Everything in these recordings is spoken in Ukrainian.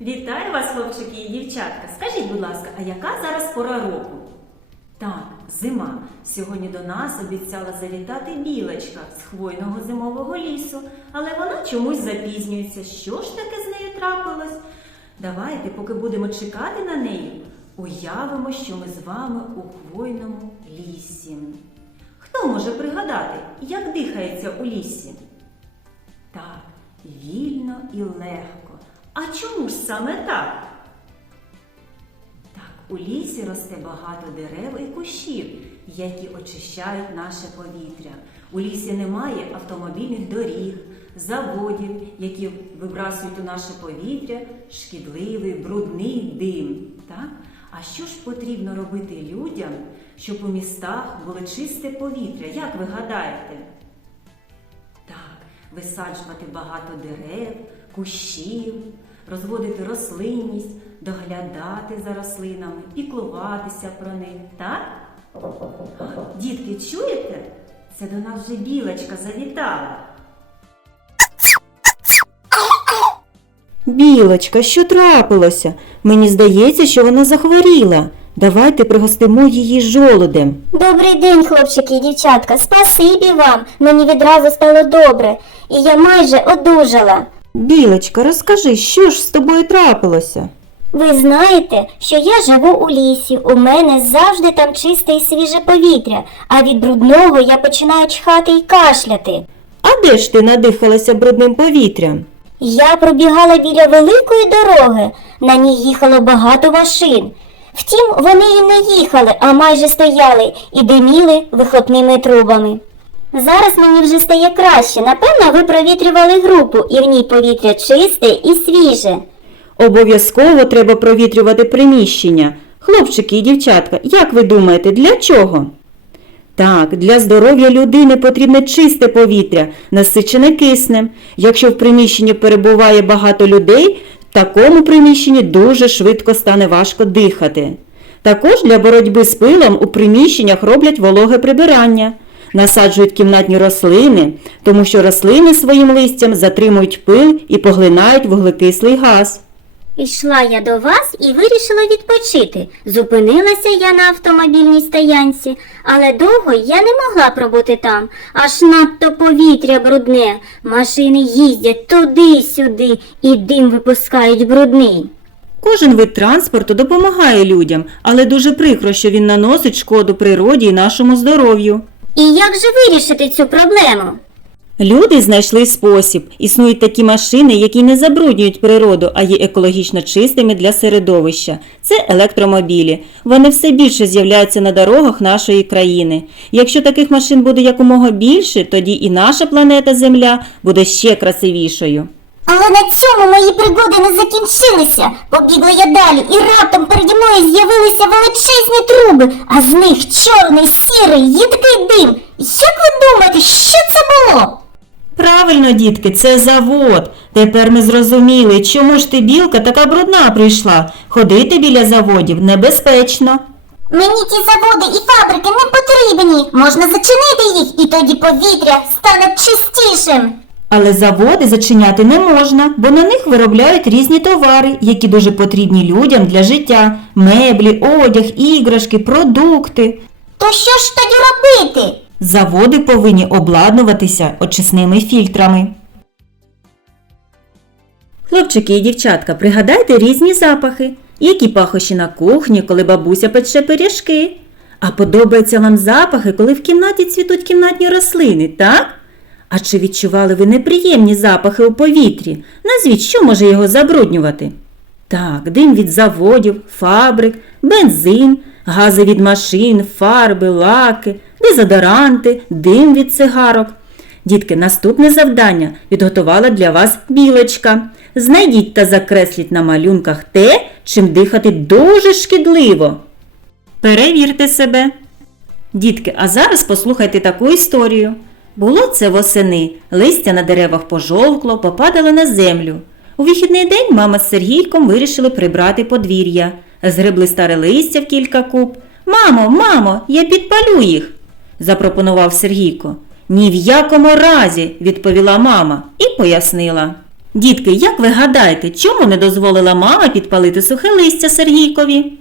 Вітаю вас, хлопчики і дівчатка. Скажіть, будь ласка, а яка зараз пора року? Так, зима. Сьогодні до нас обіцяла завітати білочка з хвойного зимового лісу, але вона чомусь запізнюється. Що ж таке з нею трапилось? Давайте, поки будемо чекати на неї, уявимо, що ми з вами у хвойному лісі. Хто може пригадати, як дихається у лісі? Так, вільно і легко. А чому ж саме так? Так, у лісі росте багато дерев і кущів, які очищають наше повітря. У лісі немає автомобільних доріг, заводів, які вибрасують у наше повітря шкідливий, брудний дим. Так? А що ж потрібно робити людям, щоб у містах було чисте повітря? Як ви гадаєте? Так, висаджувати багато дерев, кущів, розводити рослинність, доглядати за рослинами, піклуватися про них, так? Дітки, чуєте? Це до нас вже білочка завітала. Білочка, що трапилося? Мені здається, що вона захворіла. Давайте пригостимо її жолудем. Добрий день, хлопчики і дівчатка. Спасибі вам. Мені відразу стало добре, і я майже одужала. Білочка, розкажи, що ж з тобою трапилося? Ви знаєте, що я живу у лісі. У мене завжди там чисте і свіже повітря, а від брудного я починаю чхати і кашляти. А де ж ти надихалася брудним повітрям? Я пробігала біля великої дороги, на ній їхало багато машин. Втім, вони і не їхали, а майже стояли і диміли вихлопними трубами. Зараз мені вже стає краще. Напевно, ви провітрювали групу, і в ній повітря чисте і свіже. Обов'язково треба провітрювати приміщення. Хлопчики і дівчатка, як ви думаєте, для чого? Так, для здоров'я людини потрібне чисте повітря, насичене киснем. Якщо в приміщенні перебуває багато людей, в такому приміщенні дуже швидко стане важко дихати. Також для боротьби з пилом у приміщеннях роблять вологе прибирання. Насаджують кімнатні рослини, тому що рослини своїм листям затримують пил і поглинають вуглекислий газ. Йшла я до вас і вирішила відпочити. Зупинилася я на автомобільній стоянці, але довго я не могла пробути там. Аж надто повітря брудне. Машини їздять туди-сюди і дим випускають брудний. Кожен вид транспорту допомагає людям, але дуже прикро, що він наносить шкоду природі і нашому здоров'ю. І як же вирішити цю проблему? Люди знайшли спосіб. Існують такі машини, які не забруднюють природу, а є екологічно чистими для середовища. Це електромобілі. Вони все більше з'являються на дорогах нашої країни. Якщо таких машин буде якомога більше, тоді і наша планета Земля буде ще красивішою. Але на цьому мої пригоди не закінчилися. Побігла я далі, і раптом переді мною з'явилися величезні труби, а з них чорний, сірий, їдкий дим. Як ви думаєте, що це було? Правильно, дітки, це завод. Тепер ми зрозуміли, чому ж ти білка така брудна прийшла. Ходити біля заводів небезпечно. Мені ті заводи і фабрики не потрібні. Можна зачинити їх, і тоді повітря стане чистішим. Але заводи зачиняти не можна, бо на них виробляють різні товари, які дуже потрібні людям для життя: меблі, одяг, іграшки, продукти. То що ж тоді робити? Заводи повинні обладнуватися очисними фільтрами. Хлопчики і дівчатка, пригадайте різні запахи, які пахощі на кухні, коли бабуся пече пиріжки. А подобаються вам запахи, коли в кімнаті цвітуть кімнатні рослини, так? А чи відчували ви неприємні запахи у повітрі? Назвіть, що може його забруднювати? Так, дим від заводів, фабрик, бензин, гази від машин, фарби, лаки, дезодоранти, дим від цигарок. Дітки, наступне завдання підготувала для вас білочка. Знайдіть та закресліть на малюнках те, чим дихати дуже шкідливо. Перевірте себе. Дітки, а зараз послухайте таку історію. Було це восени, листя на деревах пожовкло, попадало на землю. У вихідний день мама з Сергійком вирішили прибрати подвір'я. Згребли старе листя в кілька куб. Мамо, мамо, я підпалю їх, запропонував Сергійко. Ні в якому разі, відповіла мама і пояснила. Дітки, як ви гадаєте, чому не дозволила мама підпалити сухе листя Сергійкові?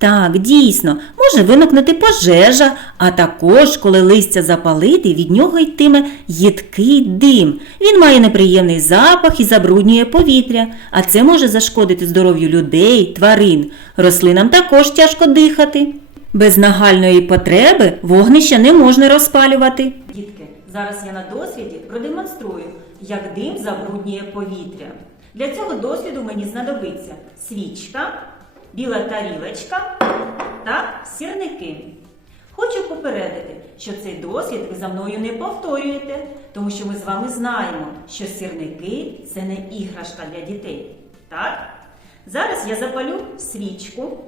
Так, дійсно, може виникнути пожежа, а також, коли листя запалити, від нього йтиме їдкий дим. Він має неприємний запах і забруднює повітря, а це може зашкодити здоров'ю людей, тварин. Рослинам також тяжко дихати. Без нагальної потреби вогнище не можна розпалювати. Дітки, зараз я на досліді продемонструю, як дим забруднює повітря. Для цього досліду мені знадобиться свічка, біла тарілочка та сірники. Хочу попередити, що цей дослід ви за мною не повторюєте, тому що ми з вами знаємо, що сірники це не іграшка для дітей. Так? Зараз я запалю свічку.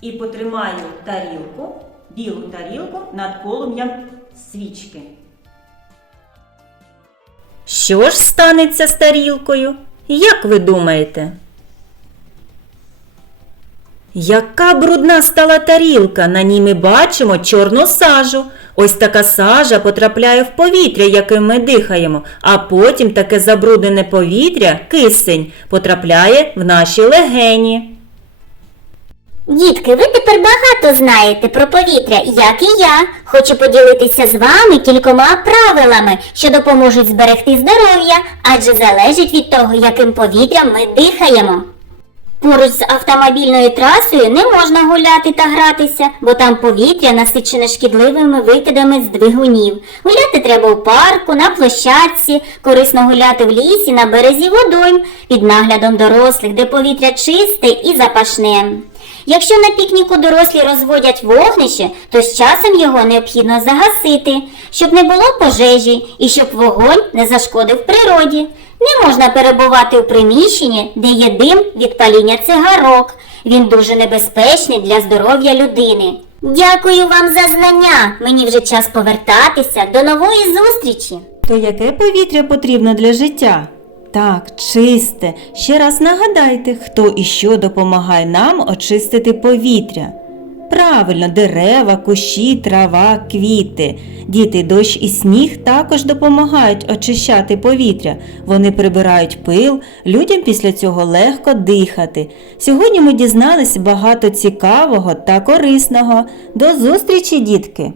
і потримаю тарілку, білу тарілку над полум'ям свічки. Що ж станеться з тарілкою? Як ви думаєте? Яка брудна стала тарілка, на ній ми бачимо чорну сажу. Ось така сажа потрапляє в повітря, яким ми дихаємо, а потім таке забруднене повітря, кисень, потрапляє в наші легені. Дітки, ви тепер багато знаєте про повітря, як і я. Хочу поділитися з вами кількома правилами, що допоможуть зберегти здоров'я, адже залежить від того, яким повітрям ми дихаємо. Поруч з автомобільною трасою не можна гуляти та гратися, бо там повітря насичене шкідливими викидами з двигунів. Гуляти треба у парку, на площадці, корисно гуляти в лісі, на березі водойм, під наглядом дорослих, де повітря чисте і запашне. Якщо на пікніку дорослі розводять вогнище, то з часом його необхідно загасити, щоб не було пожежі і щоб вогонь не зашкодив природі. Не можна перебувати у приміщенні, де є дим від паління цигарок. Він дуже небезпечний для здоров'я людини. Дякую вам за знання. Мені вже час повертатися. До нової зустрічі! То яке повітря потрібно для життя? Так, чисте. Ще раз нагадайте, хто і що допомагає нам очистити повітря. Правильно, дерева, кущі, трава, квіти. Діти, дощ і сніг також допомагають очищати повітря. Вони прибирають пил, людям після цього легко дихати. Сьогодні ми дізналися багато цікавого та корисного. До зустрічі, дітки!